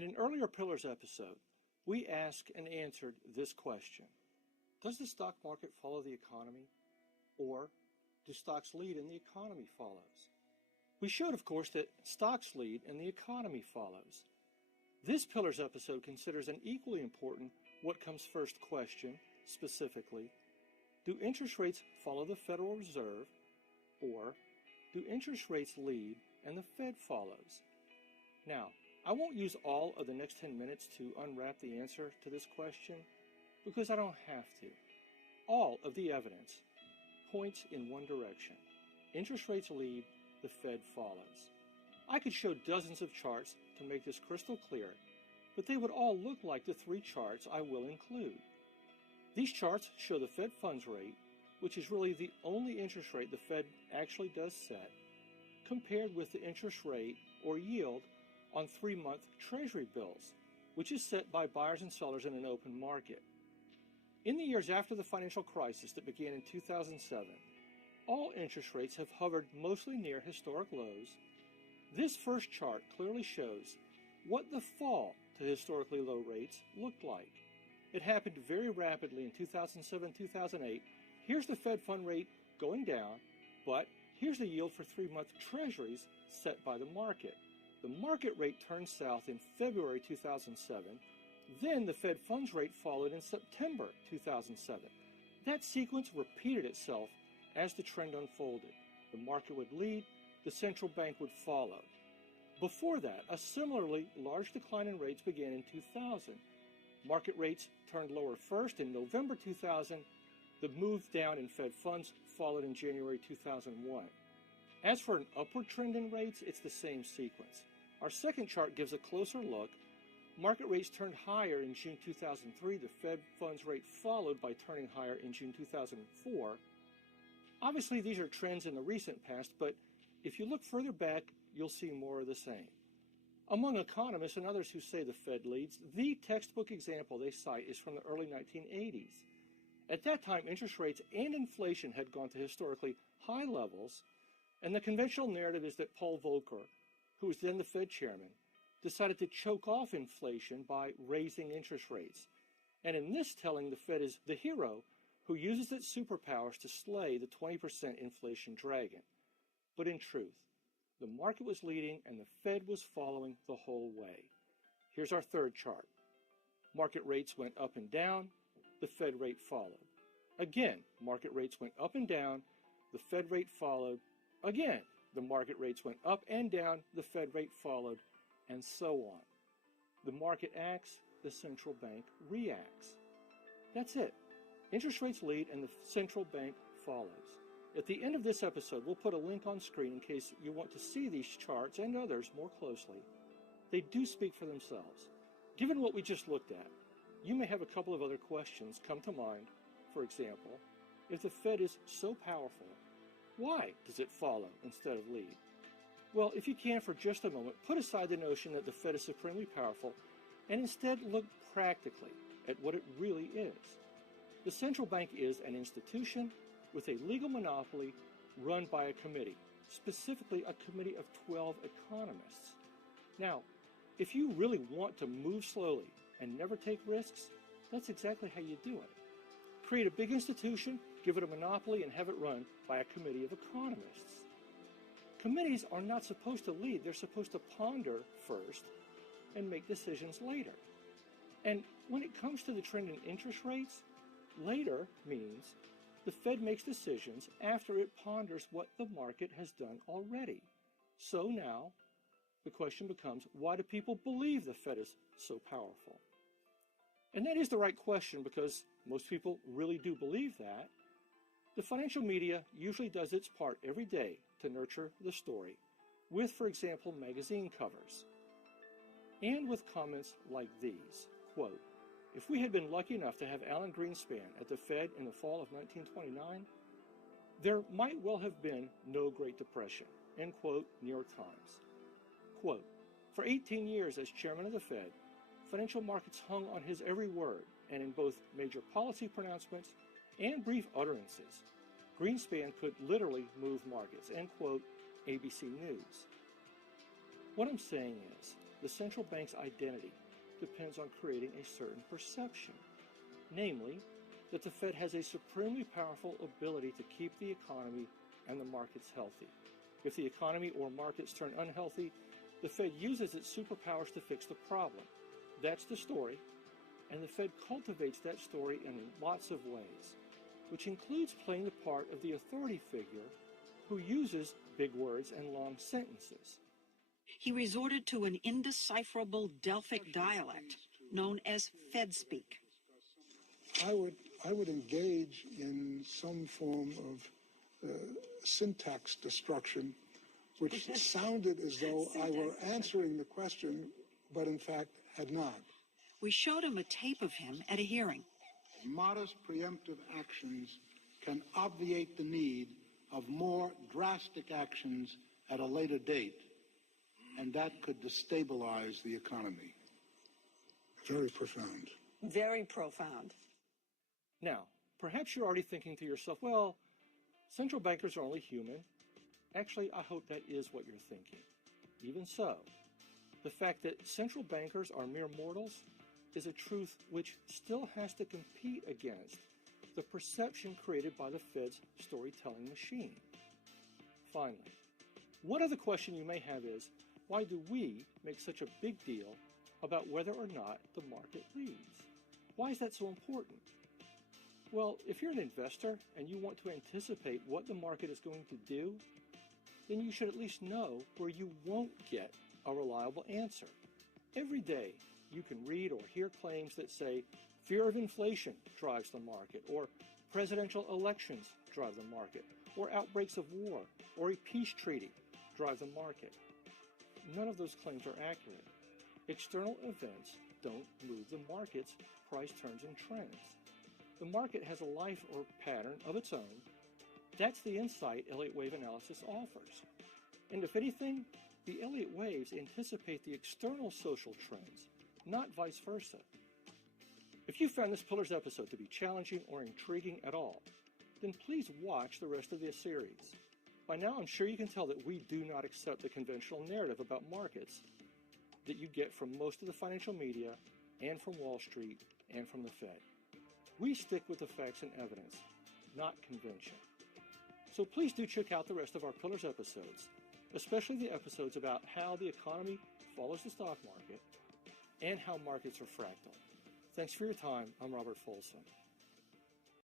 In an earlier Pillars episode, we asked and answered this question. Does the stock market follow the economy? Or do stocks lead and the economy follows? We showed, of course, that stocks lead and the economy follows. This Pillars episode considers an equally important what comes first question, specifically, do interest rates follow the Federal Reserve, or do interest rates lead and the Fed follows? Now, I won't use all of the next 10 minutes to unwrap the answer to this question because I don't have to. All of the evidence points in one direction. Interest rates lead, the Fed follows. I could show dozens of charts to make this crystal clear, but they would all look like the three charts I will include. These charts show the Fed funds rate, which is really the only interest rate the Fed actually does set, compared with the interest rate or yield on 3-month Treasury bills, which is set by buyers and sellers in an open market. In the years after the financial crisis that began in 2007, all interest rates have hovered mostly near historic lows. This first chart clearly shows what the fall to historically low rates looked like. It happened very rapidly in 2007-2008. Here's the Fed fund rate going down, but here's the yield for 3-month Treasuries set by the market. The market rate turned south in February 2007. Then the Fed funds rate followed in September 2007. That sequence repeated itself as the trend unfolded. The market would lead, the central bank would follow. Before that, a similarly large decline in rates began in 2000. Market rates turned lower first in November 2000. The move down in Fed funds followed in January 2001. As for an upward trend in rates, it's the same sequence. Our second chart gives a closer look. Market rates turned higher in June 2003. The Fed funds rate followed by turning higher in June 2004. Obviously, these are trends in the recent past, but if you look further back, you'll see more of the same. Among economists and others who say the Fed leads, the textbook example they cite is from the early 1980s. At that time, interest rates and inflation had gone to historically high levels, and the conventional narrative is that Paul Volcker, who was then the Fed chairman, decided to choke off inflation by raising interest rates. And in this telling, the Fed is the hero who uses its superpowers to slay the 20% inflation dragon. But in truth, the market was leading and the Fed was following the whole way. Here's our third chart. Market rates went up and down, the Fed rate followed. Again, market rates went up and down, the Fed rate followed. Again, the market rates went up and down, the Fed rate followed, and so on. The market acts, the central bank reacts. That's it. Interest rates lead and the central bank follows. At the end of this episode, we'll put a link on screen in case you want to see these charts and others more closely. They do speak for themselves. Given what we just looked at, you may have a couple of other questions come to mind. For example, if the Fed is so powerful, why does it follow instead of lead? Well, if you can for just a moment, put aside the notion that the Fed is supremely powerful and instead look practically at what it really is. The central bank is an institution with a legal monopoly run by a committee, specifically a committee of 12 economists. Now, if you really want to move slowly and never take risks, that's exactly how you do it. Create a big institution, give it a monopoly, and have it run by a committee of economists. Committees are not supposed to lead, they're supposed to ponder first and make decisions later. And when it comes to the trend in interest rates, later means the Fed makes decisions after it ponders what the market has done already. So now, the question becomes, why do people believe the Fed is so powerful? And that is the right question because most people really do believe that. The financial media usually does its part every day to nurture the story, with, for example, magazine covers, and with comments like these, quote, "If we had been lucky enough to have Alan Greenspan at the Fed in the fall of 1929, there might well have been no Great Depression," end quote, New York Times. Quote, "For 18 years as chairman of the Fed, financial markets hung on his every word, and in both major policy pronouncements and brief utterances, Greenspan could literally move markets," end quote, ABC News. What I'm saying is, the central bank's identity depends on creating a certain perception, namely, that the Fed has a supremely powerful ability to keep the economy and the markets healthy. If the economy or markets turn unhealthy, the Fed uses its superpowers to fix the problem. That's the story, and the Fed cultivates that story in lots of ways, which includes playing the part of the authority figure who uses big words and long sentences. He resorted to an indecipherable Delphic dialect known as Fed speak. I would engage in some form of syntax destruction, which sounded as though I were answering the question, but in fact had not. We showed him a tape of him at a hearing. Modest preemptive actions can obviate the need of more drastic actions at a later date, and that could destabilize the economy. Very profound. Very profound. Now, perhaps you're already thinking to yourself, well, central bankers are only human. Actually, I hope that is what you're thinking. Even so, the fact that central bankers are mere mortals is a truth which still has to compete against the perception created by the Fed's storytelling machine. Finally, one other question you may have is, why do we make such a big deal about whether or not the market leads? Why is that so important? Well, if you're an investor and you want to anticipate what the market is going to do, then you should at least know where you won't get a reliable answer. Every day, you can read or hear claims that say fear of inflation drives the market, or presidential elections drive the market, or outbreaks of war, or a peace treaty drive the market. None of those claims are accurate. External events don't move the market's price turns and trends. The market has a life or pattern of its own. That's the insight Elliott wave analysis offers. And if anything, the Elliott waves anticipate the external social trends, not vice versa. If you found this Pillars episode to be challenging or intriguing at all, then please watch the rest of this series. By now, I'm sure you can tell that we do not accept the conventional narrative about markets that you get from most of the financial media and from Wall Street and from the Fed. We stick with the facts and evidence, not convention. So please do check out the rest of our Pillars episodes, especially the episodes about how the economy follows the stock market and how markets are fractal. Thanks for your time. I'm Robert Folsom.